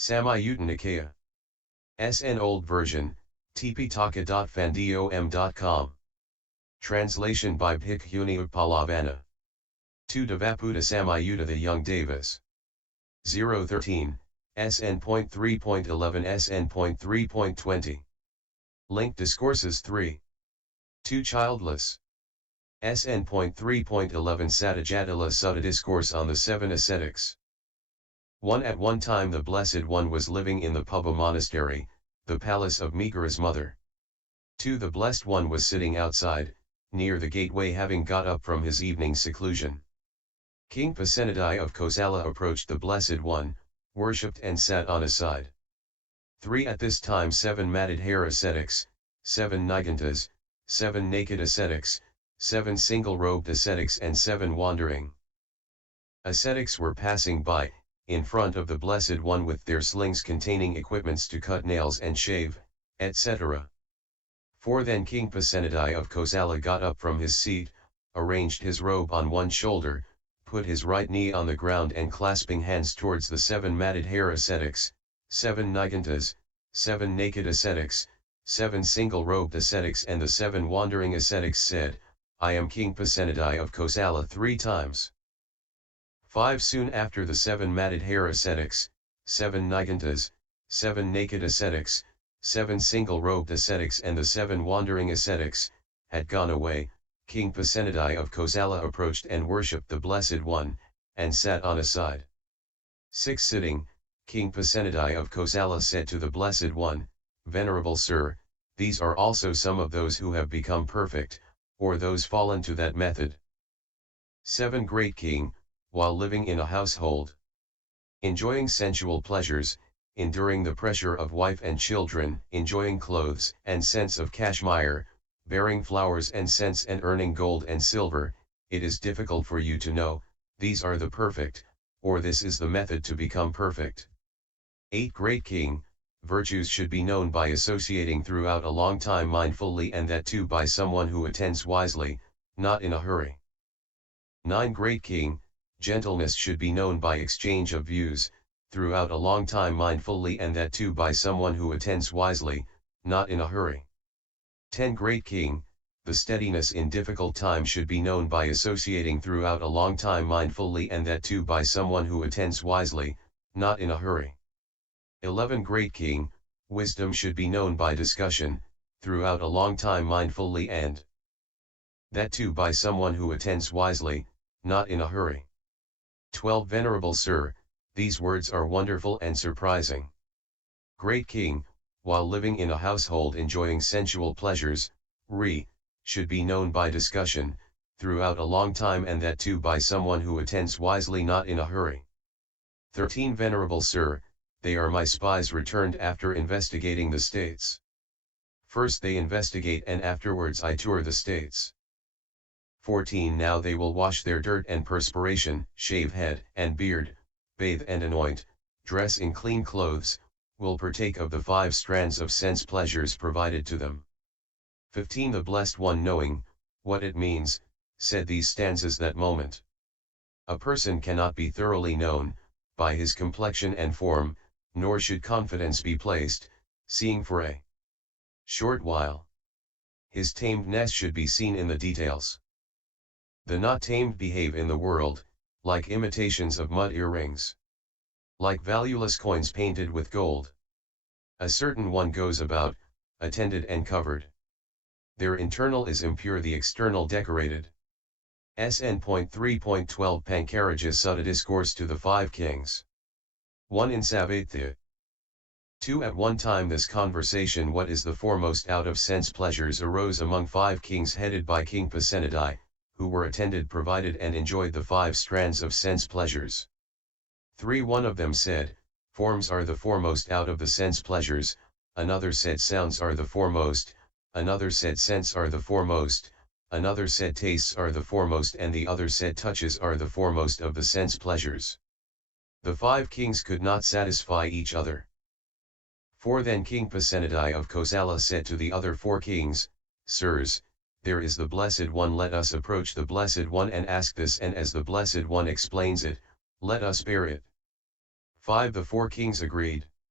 Samayutta Nikaya. SN Old Version, tpitaka.fandom.com. Translation by Bhikkhuni Uppalavanna. 2 Devaputa Samayutta The Young Devas. 013, SN.3.11-SN.3.20. Link Discourses 3. 2 Childless. SN.3.11 Sattajatala Sutta Discourse on the 7 Ascetics. 1 At one time the Blessed One was living in the Puba monastery, the palace of Megara's mother. 2 The Blessed One was sitting outside, near the gateway, having got up from his evening seclusion. King Pasenadi of Kosala approached the Blessed One, worshipped and sat on a side. 3 At this time 7 matted hair ascetics, 7 Nigantas, 7 naked ascetics, 7 single-robed ascetics and 7 wandering ascetics were passing by, in front of the Blessed One with their slings containing equipments to cut nails and shave, etc. 4 Then King Pasenadi of Kosala got up from his seat, arranged his robe on one shoulder, put his right knee on the ground and clasping hands towards the 7 matted hair ascetics, 7 Nigantas, 7 naked ascetics, 7 single-robed ascetics and the 7 wandering ascetics said, I am King Pasenadi of Kosala 3 times. 5 Soon after the 7 matted hair ascetics, 7 Nigantas, 7 naked ascetics, 7 single-robed ascetics and the 7 wandering ascetics, had gone away, King Pasenadi of Kosala approached and worshipped the Blessed One, and sat on a side. 6 Sitting, King Pasenadi of Kosala said to the Blessed One, Venerable Sir, these are also some of those who have become perfect, or those fallen to that method. 7 Great King, while living in a household, enjoying sensual pleasures, enduring the pressure of wife and children, enjoying clothes and scents of Kashmire, bearing flowers and scents and earning gold and silver, it is difficult for you to know, these are the perfect, or this is the method to become perfect. 8 Great King, virtues should be known by associating throughout a long time mindfully, and that too by someone who attends wisely, not in a hurry. 9 Great King, gentleness should be known by exchange of views, throughout a long time mindfully, and that too by someone who attends wisely, not in a hurry. 10 Great King, the steadiness in difficult time should be known by associating throughout a long time mindfully, and that too by someone who attends wisely, not in a hurry. 11 Great King, wisdom should be known by discussion, throughout a long time mindfully, and that too by someone who attends wisely, not in a hurry. 12 Venerable Sir, these words are wonderful and surprising. Great King, while living in a household enjoying sensual pleasures, should be known by discussion, throughout a long time, and that too by someone who attends wisely, not in a hurry. 13 Venerable Sir, they are my spies returned after investigating the states. First they investigate and afterwards I tour the states. 14 Now they will wash their dirt and perspiration, shave head and beard, bathe and anoint, dress in clean clothes, will partake of the 5 strands of sense pleasures provided to them. 15 The Blessed One, knowing what it means, said these stanzas that moment. A person cannot be thoroughly known by his complexion and form, nor should confidence be placed, seeing for a short while. His tamedness should be seen in the details. The not tamed behave in the world, like imitations of mud earrings, like valueless coins painted with gold. A certain one goes about, attended and covered. Their internal is impure, the external decorated. SN.3.12 Pankaraja Sutta Discourse to the 5 Kings. 1 In Savatya. 2 At one time this conversation, what is the foremost out of sense pleasures, arose among 5 kings headed by King Pasenadi, who were attended, provided and enjoyed the 5 strands of sense pleasures. 3 One of them said, forms are the foremost out of the sense pleasures, another said sounds are the foremost, another said scents are the foremost, another said tastes are the foremost, and the other said touches are the foremost of the sense pleasures. The 5 kings could not satisfy each other. 4 Then King Pasenadi of Kosala said to the other 4 kings, Sirs, there is the Blessed One, let us approach the Blessed One and ask this, and as the Blessed One explains it, let us bear it. 5 The 4 kings agreed.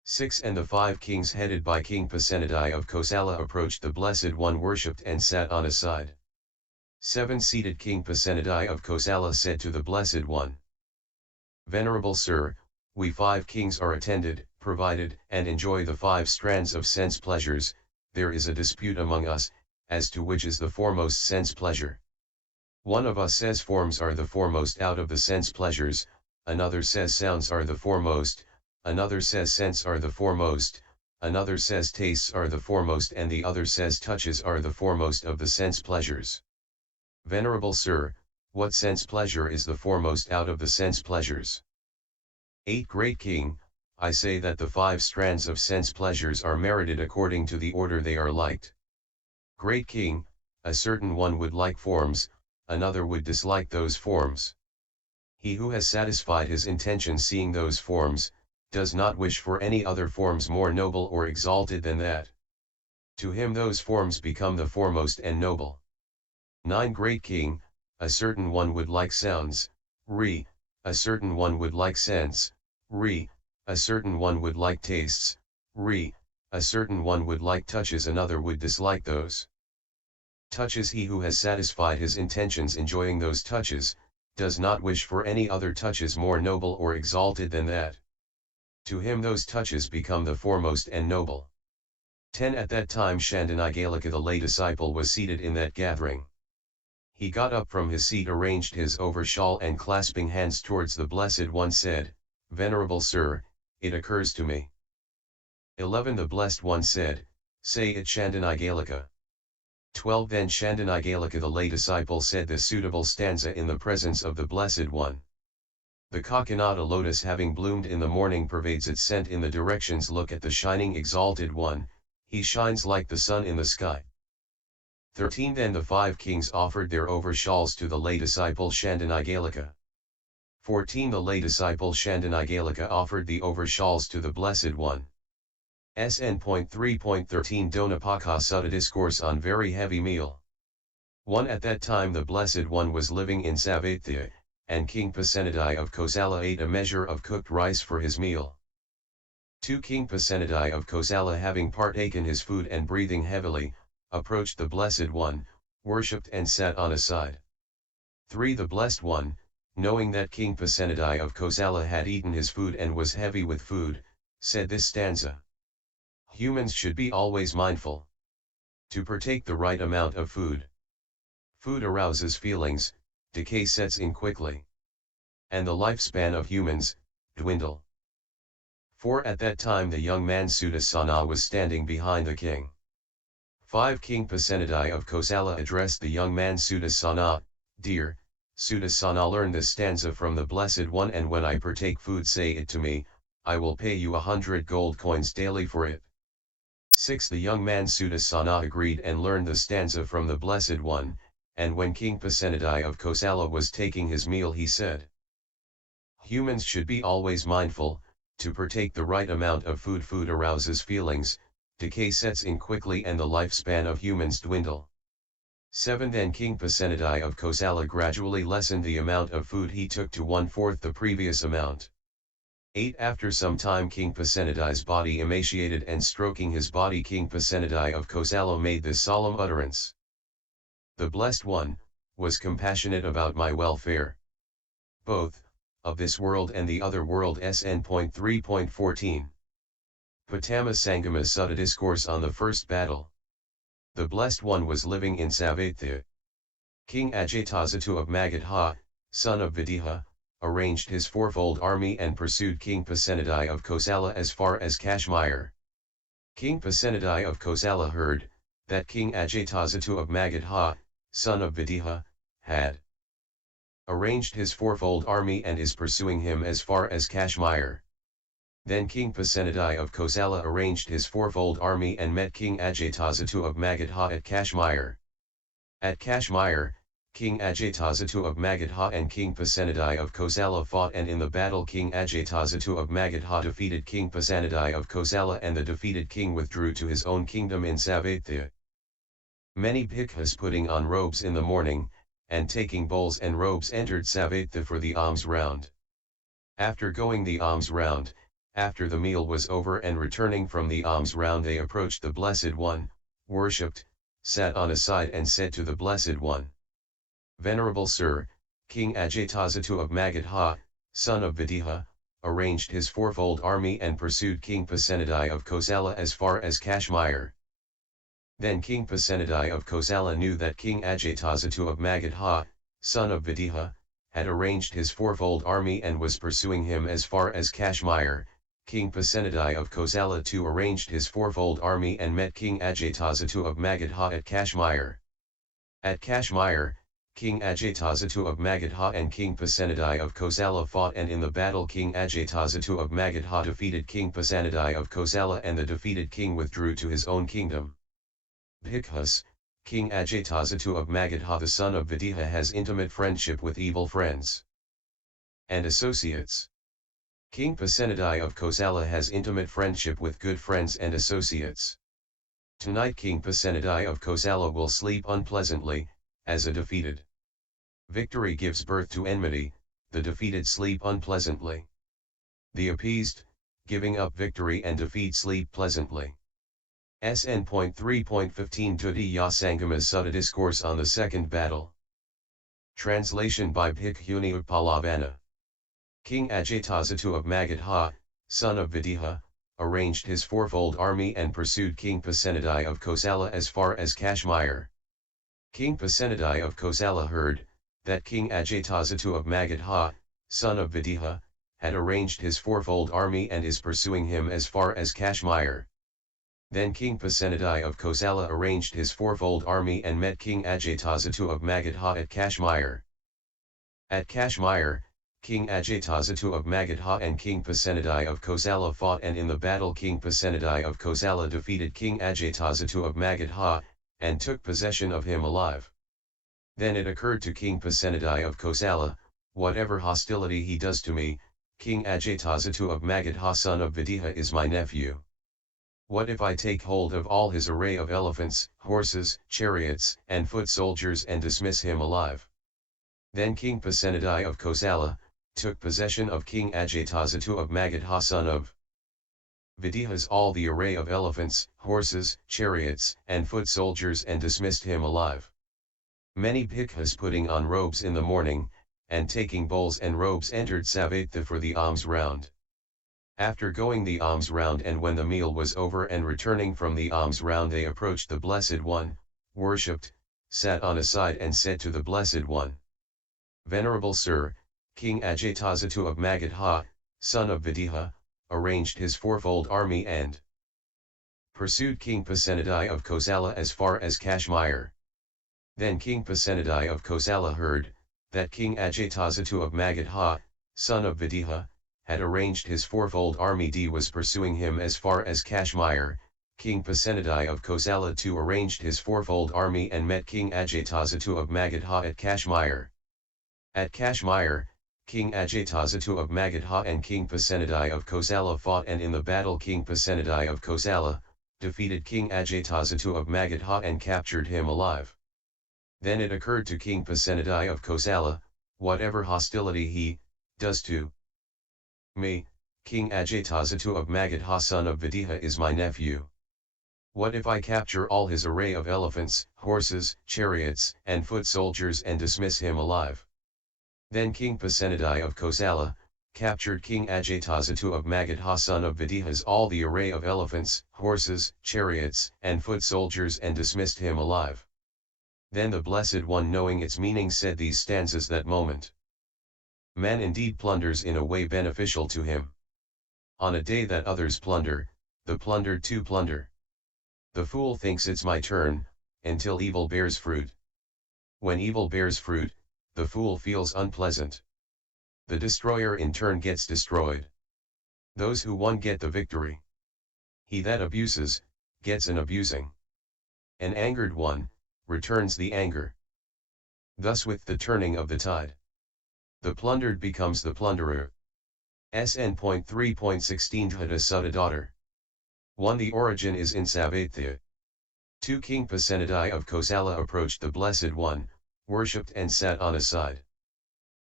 6 And the 5 kings headed by King Pasenadi of Kosala approached the Blessed One worshipped and sat on a side. 7 Seated King Pasenadi of Kosala said to the Blessed One, Venerable Sir, we 5 kings are attended, provided, and enjoy the 5 strands of sense pleasures. There is a dispute among us, as to which is the foremost sense pleasure. One of us says forms are the foremost out of the sense pleasures, another says sounds are the foremost, another says scents are the foremost, another says tastes are the foremost, and the other says touches are the foremost of the sense pleasures. Venerable Sir, what sense pleasure is the foremost out of the sense pleasures? 8 Great King, I say that the 5 strands of sense pleasures are merited according to the order they are liked. Great King, a certain one would like forms, another would dislike those forms. He who has satisfied his intention seeing those forms, does not wish for any other forms more noble or exalted than that. To him those forms become the foremost and noble. 9 Great King, a certain one would like sounds, a certain one would like scents, a certain one would like tastes, a certain one would like touches, another would dislike those touches. He who has satisfied his intentions enjoying those touches, does not wish for any other touches more noble or exalted than that. To him those touches become the foremost and noble. 10 At that time Shandanigalika the lay disciple was seated in that gathering. He got up from his seat, arranged his over-shawl, and clasping hands towards the Blessed One said, Venerable Sir, it occurs to me. 11 The Blessed One said, Say it Shandanigalika. 12 Then Shandanigalika the lay disciple said this suitable stanza in the presence of the Blessed One. The coconut lotus having bloomed in the morning pervades its scent in the directions. Look at the shining exalted one, he shines like the sun in the sky. 13 Then the 5 kings offered their over-shawls to the lay disciple Shandanigalika. 14 The lay disciple Shandanigalika offered the over-shawls to the Blessed One. SN.3.11 Donapaka Sutta Discourse on Very Heavy Meal. 1 At that time the Blessed One was living in Savatya, and King Pasenadi of Kosala ate a measure of cooked rice for his meal. 2 King Pasenadi of Kosala having partaken his food and breathing heavily, approached the Blessed One, worshipped and sat on a side. 3 The Blessed One, knowing that King Pasenadi of Kosala had eaten his food and was heavy with food, said this stanza. Humans should be always mindful to partake the right amount of food. Food arouses feelings, decay sets in quickly, and the lifespan of humans dwindle. 4 At that time the young man Suddasana was standing behind the king. 5 King Pasenadi of Kosala addressed the young man Suddasana, Dear Suddasana, learn this stanza from the Blessed One, and when I partake food say it to me, I will pay you 100 gold coins daily for it. 6 The young man Suddasana agreed and learned the stanza from the Blessed One, and when King Pasenadi of Kosala was taking his meal he said, Humans should be always mindful to partake the right amount of food. Food arouses feelings, decay sets in quickly, and the lifespan of humans dwindle. 7 Then King Pasenadi of Kosala gradually lessened the amount of food he took to 1/4 the previous amount. 8 After some time King Pasenadi's body emaciated, and stroking his body King Pasenadi of Kosala made this solemn utterance. The Blessed One was compassionate about my welfare, both of this world and the other world. SN.3.11 Patama Sangama Sutta Discourse on the First Battle. The Blessed One was living in Savatya. King Ajatasattu of Magadha, son of Videha, arranged his fourfold army and pursued King Pasenadi of Kosala as far as Kashmire. King Pasenadi of Kosala heard that King Ajatasattu of Magadha, son of Videha, had arranged his fourfold army and is pursuing him as far as Kashmire. Then King Pasenadi of Kosala arranged his fourfold army and met King Ajatasattu of Magadha at Kashmire. At Kashmire, King Ajatasattu of Magadha and King Pasenadi of Kosala fought, and in the battle King Ajatasattu of Magadha defeated King Pasenadi of Kosala, and the defeated king withdrew to his own kingdom in Savatya. Many bhikkhus putting on robes in the morning, and taking bowls and robes entered Savatya for the alms round. After going the alms round, After the meal was over and returning from the alms round, they approached the Blessed One, worshipped, sat on a side and said to the Blessed One, "Venerable Sir, King Ajatasattu of Magadha, son of Videha, arranged his fourfold army and pursued King Pasenadi of Kosala as far as Kashmire." Then King Pasenadi of Kosala knew that King Ajatasattu of Magadha, son of Videha, had arranged his fourfold army and was pursuing him as far as Kashmire. King Pasenadi of Kosala too arranged his fourfold army and met King Ajatasattu of Magadha at Kashmire. At Kashmire, King Ajatasattu of Magadha and King Pasenadi of Kosala fought, and in the battle King Ajatasattu of Magadha defeated King Pasenadi of Kosala, and the defeated king withdrew to his own kingdom. Bhikkhus, King Ajatasattu of Magadha the son of Videha has intimate friendship with evil friends and associates. King Pasenadi of Kosala has intimate friendship with good friends and associates. Tonight King Pasenadi of Kosala will sleep unpleasantly, as a defeated. Victory gives birth to enmity, the defeated sleep unpleasantly. The appeased, giving up victory and defeat, sleep pleasantly. SN.3.11-SN.3.20 Sangama Sutta Discourse on the Second Battle. Translation by Bhikkhuni Uppalavanna. King Ajatasattu of Magadha, son of Videha, arranged his fourfold army and pursued King Pasenadi of Kosala as far as Kashmire. King Pasenadi of Kosala heard that King Ajatasattu of Magadha, son of Videha, had arranged his fourfold army and is pursuing him as far as Kashmire. Then King Pasenadi of Kosala arranged his fourfold army and met King Ajatasattu of Magadha at Kashmire. At Kashmire, King Ajatasattu of Magadha and King Pasenadi of Kosala fought, and in the battle King Pasenadi of Kosala defeated King Ajatasattu of Magadha, and took possession of him alive. Then it occurred to King Pasenadi of Kosala, "Whatever hostility he does to me, King Ajatasattu of Magadha son of Videha is my nephew. What if I take hold of all his array of elephants, horses, chariots, and foot soldiers and dismiss him alive?" Then King Pasenadi of Kosala took possession of King Ajatasattu of Magadha son of Videha's all the array of elephants, horses, chariots, and foot soldiers and dismissed him alive. Many bhikkhus putting on robes in the morning, and taking bowls and robes entered Savatha for the alms round. After going the alms round, and when the meal was over and returning from the alms round, they approached the Blessed One, worshipped, sat on a side and said to the Blessed One, "Venerable Sir, King Ajatasattu of Magadha, son of Videha, arranged his fourfold army and pursued King Pasenadi of Kosala as far as Kashmire." Then King Pasenadi of Kosala heard that King Ajatasattu of Magadha, son of Videha, had arranged his fourfold army and was pursuing him as far as Kashmire. King Pasenadi of Kosala too arranged his fourfold army and met King Ajatasattu of Magadha at Kashmire. At Kashmire, King Ajatasattu of Magadha and King Pasenadi of Kosala fought, and in the battle King Pasenadi of Kosala defeated King Ajatasattu of Magadha and captured him alive. Then it occurred to King Pasenadi of Kosala, "Whatever hostility he does to me, King Ajatasattu of Magadha son of Videha is my nephew. What if I capture all his array of elephants, horses, chariots, and foot soldiers and dismiss him alive?" Then King Pasenadi of Kosala captured King Ajatasattu of Magadha son of Videha's all the array of elephants, horses, chariots, and foot soldiers and dismissed him alive. Then the Blessed One, knowing its meaning, said these stanzas that moment. Man indeed plunders in a way beneficial to him. On a day that others plunder, the plundered too plunder. The fool thinks it's my turn, until evil bears fruit. When evil bears fruit, the fool feels unpleasant. The destroyer in turn gets destroyed. Those who won get the victory. He that abuses, gets an abusing. An angered one, returns the anger. Thus with the turning of the tide, the plundered becomes the plunderer. SN.3.11 Sutta daughter. 1. The origin is in Savatha. 2. King Pasenadi of Kosala approached the Blessed One, worshipped and sat on a side.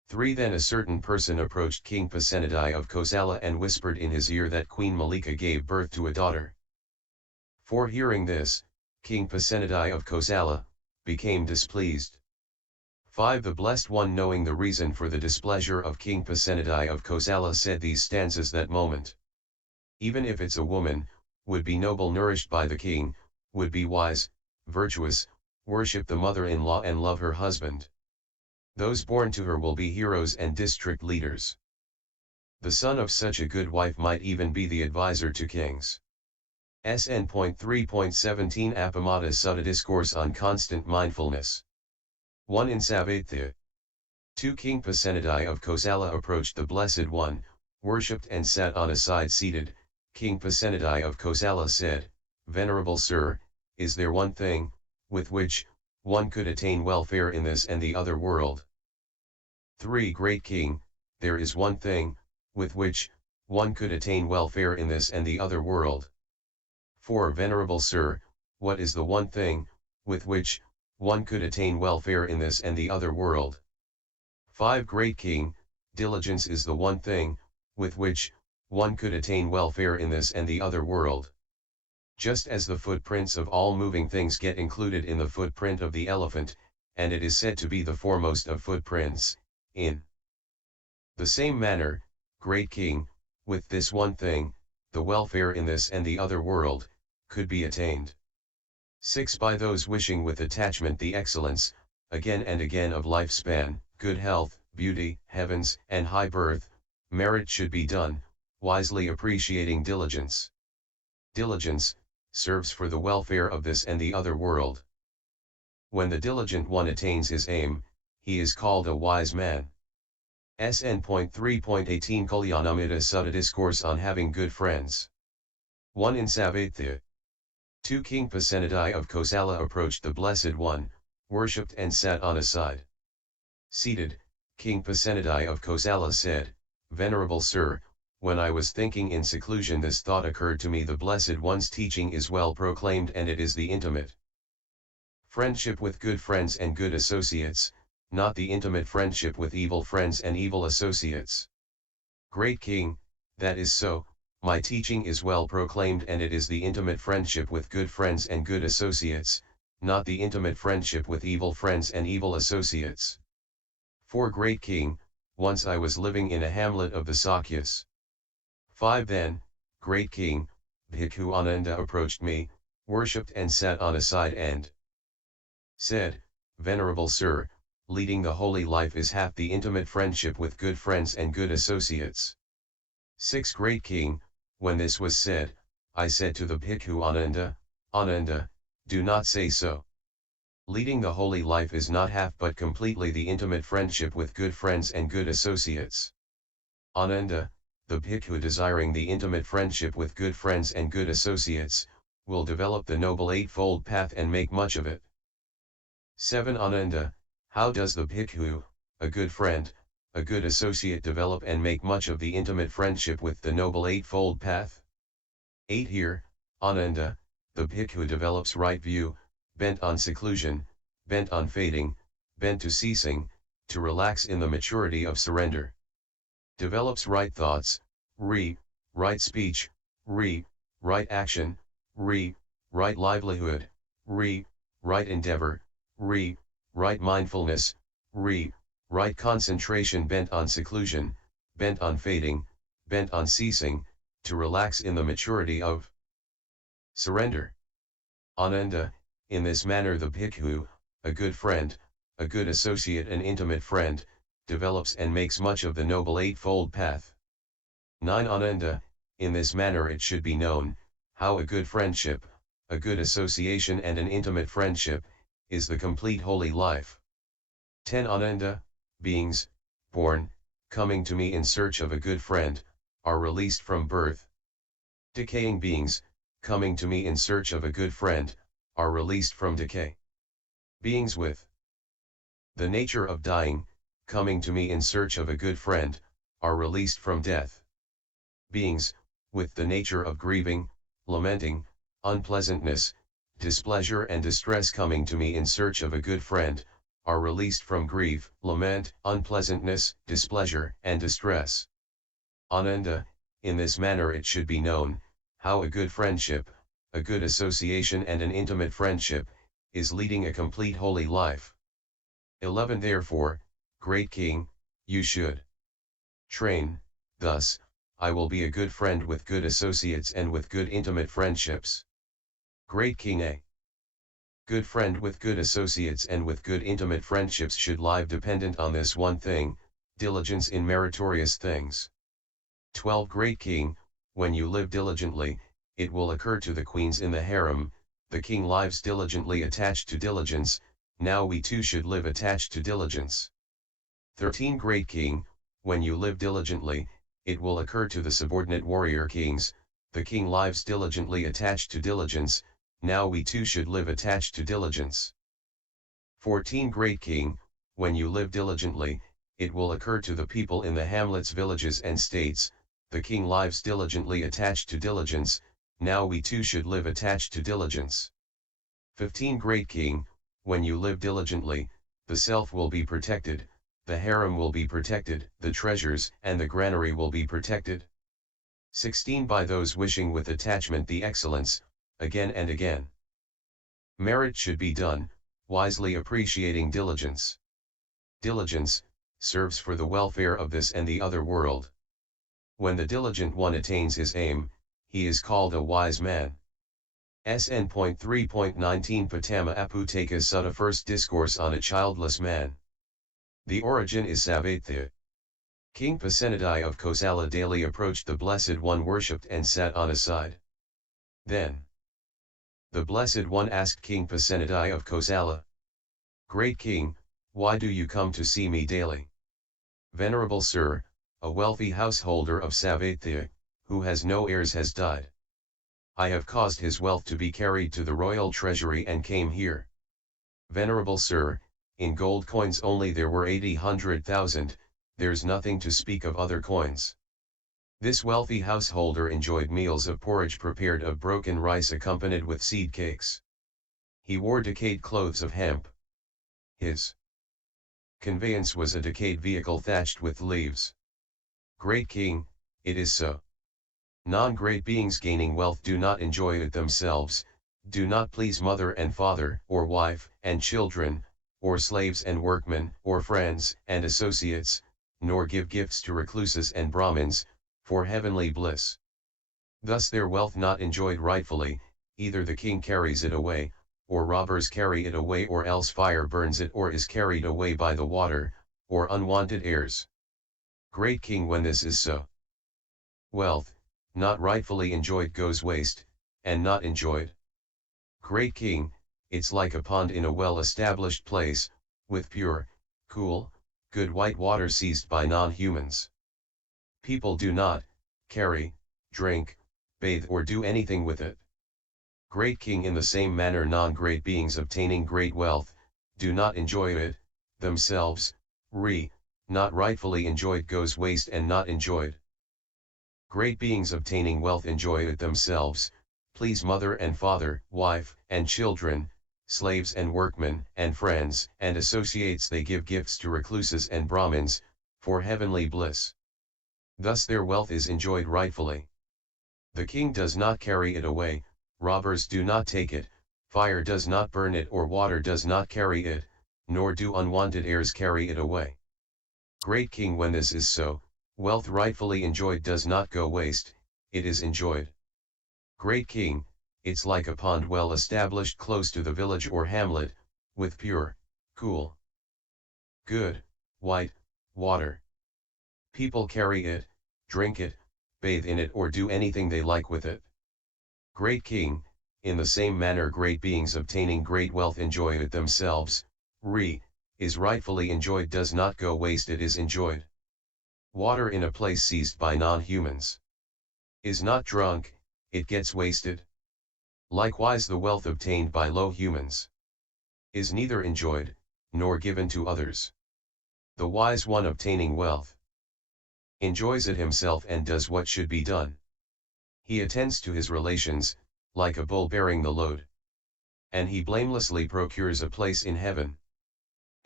3. Then a certain person approached King Pasenadi of Kosala and whispered in his ear that Queen Malika gave birth to a daughter. 4. Hearing this, King Pasenadi of Kosala became displeased. 5. The Blessed One, knowing the reason for the displeasure of King Pasenadi of Kosala, said these stanzas that moment. Even if it's a woman, would be noble, nourished by the king, would be wise, virtuous, worship the mother-in-law and love her husband. Those born to her will be heroes and district leaders. The son of such a good wife might even be the advisor to kings. SN.3.11 Appamada Sutta Discourse on Constant Mindfulness. 1. In Savatha. 2. King Pasenadi of Kosala approached the Blessed One, worshipped and sat on a side seated. King Pasenadi of Kosala said, Venerable Sir, is there one thing, with which, one could attain welfare in this and the other world? 3. Great King, there is one thing, with which, one could attain welfare in this and the other world. 4. Venerable Sir, what is the one thing, with which, one could attain welfare in this and the other world? 5. Great King, diligence is the one thing, with which, one could attain welfare in this and the other world. Just as the footprints of all moving things get included in the footprint of the elephant, and it is said to be the foremost of footprints, in the same manner, Great King, with this one thing, the welfare in this and the other world, could be attained. 6. By those wishing with attachment the excellence, again and again, of lifespan, good health, beauty, heavens, and high birth, merit should be done, wisely appreciating diligence. Diligence serves for the welfare of this and the other world. When the diligent one attains his aim, he is called a wise man. SN.3.18 Kalyanamita Sutta Discourse on Having Good Friends. 1. In Savatha. 2. King Pasenadi of Kosala approached the Blessed One, worshipped and sat on a side seated. King Pasenadi of Kosala said, Venerable Sir, when I was thinking in seclusion, this thought occurred to me: the Blessed One's teaching is well proclaimed, and it is the intimate friendship with good friends and good associates, not the intimate friendship with evil friends and evil associates. Great King, that is so. My teaching is well proclaimed, and it is the intimate friendship with good friends and good associates, not the intimate friendship with evil friends and evil associates. 4. Great King, once I was living in a hamlet of the Sakyas. 5. Then, Great King, Bhikkhu Ananda approached me, worshipped and sat on a side and said, Venerable Sir, leading the holy life is half the intimate friendship with good friends and good associates. 6. Great King, when this was said, I said to the Bhikkhu Ananda, Ananda, do not say so. Leading the holy life is not half but completely the intimate friendship with good friends and good associates. Ananda, the Bhikkhu desiring the intimate friendship with good friends and good associates, will develop the Noble Eightfold Path and make much of it. 7. Ananda, how does the Bhikkhu, a good friend, a good associate, develop and make much of the intimate friendship with the Noble Eightfold Path? 8. Here, Ananda, the Bhikkhu develops right view, bent on seclusion, bent on fading, bent to ceasing, to relax in the maturity of surrender. Develops right thoughts, right speech, right action, right livelihood, right endeavor, right mindfulness, right concentration, bent on seclusion, bent on fading, bent on ceasing, to relax in the maturity of surrender. Ananda, in this manner the Bhikkhu, a good friend, a good associate, an intimate friend, develops and makes much of the Noble Eightfold Path. 9. Ananda, in this manner it should be known, how a good friendship, a good association and an intimate friendship, is the complete holy life. 10. Ananda, beings, born, coming to me in search of a good friend, are released from birth. Decaying beings, coming to me in search of a good friend, are released from decay. Beings with the nature of dying, coming to me in search of a good friend, are released from death. Beings, with the nature of grieving, lamenting, unpleasantness, displeasure and distress, coming to me in search of a good friend, are released from grief, lament, unpleasantness, displeasure, and distress. Ananda, in this manner it should be known, how a good friendship, a good association and an intimate friendship, is leading a complete holy life. 11 Therefore, great king, you should train, thus, I will be a good friend with good associates and with good intimate friendships. Great king, a good friend with good associates and with good intimate friendships should live dependent on this one thing, diligence in meritorious things. 12 Great king, when you live diligently, it will occur to the queens in the harem, the king lives diligently attached to diligence, now we too should live attached to diligence. 13 Great king, when you live diligently, it will occur to the subordinate warrior kings, the king lives diligently attached to diligence, now we too should live attached to diligence. 14 Great king, when you live diligently, it will occur to the people in the hamlets, villages and states, the king lives diligently attached to diligence, now we too should live attached to diligence. 15 Great king, when you live diligently, the self will be protected, the harem will be protected, the treasures and the granary will be protected. 16 By those wishing with attachment the excellence, again and again. Merit should be done, wisely appreciating diligence. Diligence serves for the welfare of this and the other world. When the diligent one attains his aim, he is called a wise man. SN.3.19 Patama Aputaka Sutta First Discourse on a Childless Man. The origin is Savatthi. King Pasenadi of Kosala daily approached the Blessed One worshipped and sat on a side. Then the Blessed One asked King Pasenadi of Kosala, Great King, why do you come to see me daily? Venerable Sir, a wealthy householder of Savatthi, who has no heirs has died. I have caused his wealth to be carried to the royal treasury and came here. Venerable Sir, in gold coins only there were 80,000, there's nothing to speak of other coins. This wealthy householder enjoyed meals of porridge prepared of broken rice accompanied with seed cakes. He wore decayed clothes of hemp. His conveyance was a decayed vehicle thatched with leaves. Great King, it is so. Non-great beings gaining wealth do not enjoy it themselves, do not please mother and father, or wife and children, or slaves and workmen, or friends and associates, nor give gifts to recluses and Brahmins, for heavenly bliss. Thus their wealth not enjoyed rightfully, either the king carries it away, or robbers carry it away, or else fire burns it, or is carried away by the water, or unwanted heirs. Great King, when this is so, wealth, not rightfully enjoyed goes waste, and not enjoyed. Great King, it's like a pond in a well-established place, with pure, cool, good white water seized by non-humans. People do not carry, drink, bathe or do anything with it. Great King, in the same manner non-great beings obtaining great wealth, do not enjoy it, themselves, not rightfully enjoyed goes waste and not enjoyed. Great beings obtaining wealth enjoy it themselves, please mother and father, wife and children, slaves and workmen and friends and associates, they give gifts to recluses and Brahmins, for heavenly bliss. Thus their wealth is enjoyed rightfully. The king does not carry it away, robbers do not take it, fire does not burn it or water does not carry it, nor do unwanted heirs carry it away. Great King, when this is so, wealth rightfully enjoyed does not go waste, it is enjoyed. Great King, it's like a pond well established close to the village or hamlet, with pure, cool, good, white, water. People carry it, drink it, bathe in it or do anything they like with it. Great King, in the same manner great beings obtaining great wealth enjoy it themselves, is rightfully enjoyed does not go waste, it is enjoyed. Water in a place seized by non-humans is not drunk, it gets wasted. Likewise the wealth obtained by low humans is neither enjoyed, nor given to others. The wise one obtaining wealth enjoys it himself and does what should be done. He attends to his relations, like a bull bearing the load. And he blamelessly procures a place in heaven.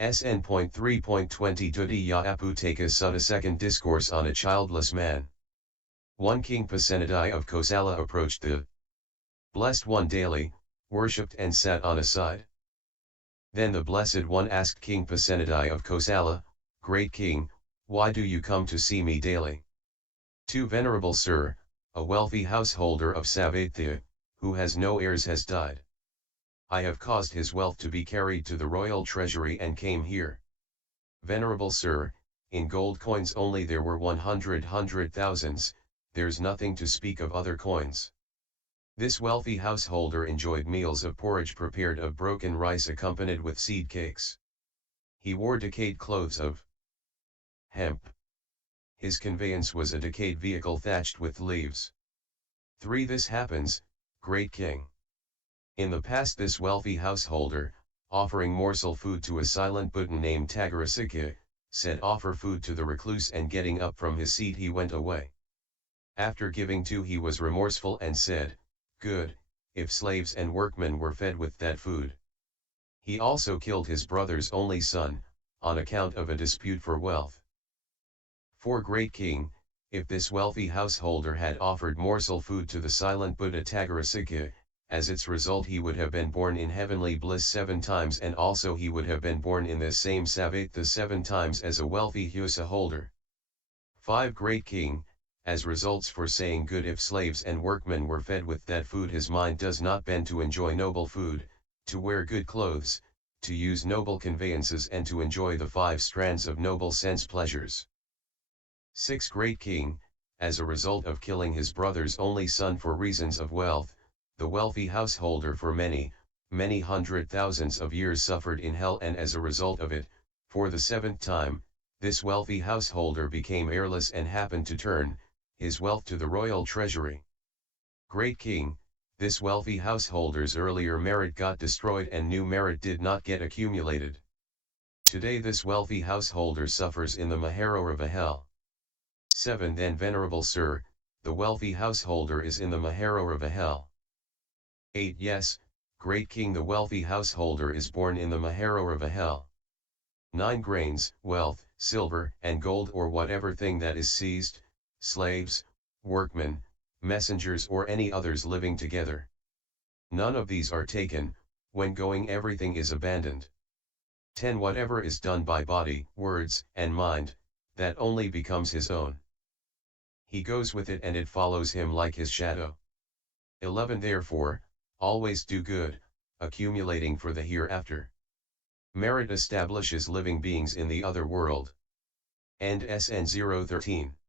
SN.3.20 Dutiya Aputaka Sutta Second Discourse on a Childless Man. One King Pasenadi of Kosala approached the Blessed One daily, worshipped and sat on a side. Then the Blessed One asked King Pasenadi of Kosala, Great King, why do you come to see me daily? To Venerable Sir, a wealthy householder of Savatya, who has no heirs has died. I have caused his wealth to be carried to the royal treasury and came here. Venerable Sir, in gold coins only there were 100,000s, there's nothing to speak of other coins. This wealthy householder enjoyed meals of porridge prepared of broken rice accompanied with seed cakes. He wore decayed clothes of hemp. His conveyance was a decayed vehicle thatched with leaves. 3. This happens, Great King. In the past this wealthy householder, offering morsel food to a silent Buddha named Tagarasika, said offer food to the recluse and getting up from his seat he went away. After giving to he was remorseful and said, Good, if slaves and workmen were fed with that food. He also killed his brother's only son, on account of a dispute for wealth. 4. Great King, if this wealthy householder had offered morsel food to the silent Buddha Tagarasika, as its result he would have been born in heavenly bliss 7 times and also he would have been born in this same Savatya 7 times as a wealthy Husa holder. 5. Great King, as results for saying good if slaves and workmen were fed with that food his mind does not bend to enjoy noble food, to wear good clothes, to use noble conveyances and to enjoy the 5 strands of noble sense pleasures. 6. Great King, as a result of killing his brother's only son for reasons of wealth, the wealthy householder for many 100,000s of years suffered in hell and as a result of it, for the 7th time, this wealthy householder became heirless and happened to turn his wealth to the royal treasury. Great King, this wealthy householder's earlier merit got destroyed and new merit did not get accumulated. Today this wealthy householder suffers in the Maharorava hell. 7. Then Venerable Sir, the wealthy householder is in the Maharorava hell. 8. Yes, Great King, the wealthy householder is born in the Maharorava hell. 9. Grains, wealth, silver and gold or whatever thing that is seized, slaves, workmen, messengers or any others living together. None of these are taken, when going everything is abandoned. 10. Whatever is done by body, words, and mind, that only becomes his own. He goes with it and it follows him like his shadow. 11. Therefore, always do good, accumulating for the hereafter. Merit establishes living beings in the other world. And SN.013.